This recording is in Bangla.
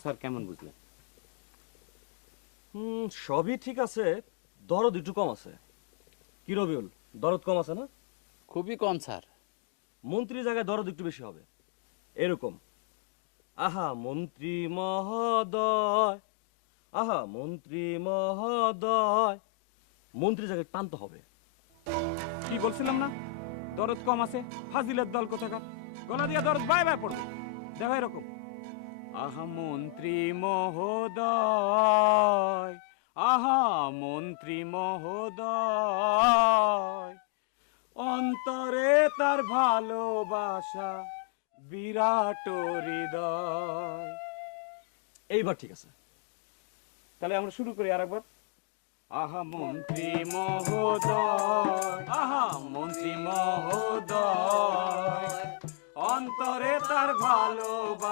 স্যার কেমন বুঝলেন? হুম সবই ঠিক আছে দরদ একটু কম আছে। কি রবিউল দরদ কম আছে না? খুবই কম স্যার। মন্ত্রী জায়গায় দরদ একটু বেশি হবে। এরকম। আহা মন্ত্রী মহোদয়। আহা মন্ত্রী মহোদয়। মন্ত্রী জায়গায় টানতে হবে। কি বলছিলাম না? দরদ কম আছে ফাজিলের দল কোথাকার? গলা দিয়া দরদ বাই বাই পড়বে। দেখো এরকম। আহা মন্ত্রী মহোদয়, আহা মন্ত্রী মহোদয়, অন্তরে তার ভালোবাসা বিরাট হৃদয়। এইবার ঠিক আছে। তাহলে আমরা শুরু করি আরেকবার। আহা মন্ত্রী মহোদয়, আহা মন্ত্রী মহোদয়। তার ভালোবাসা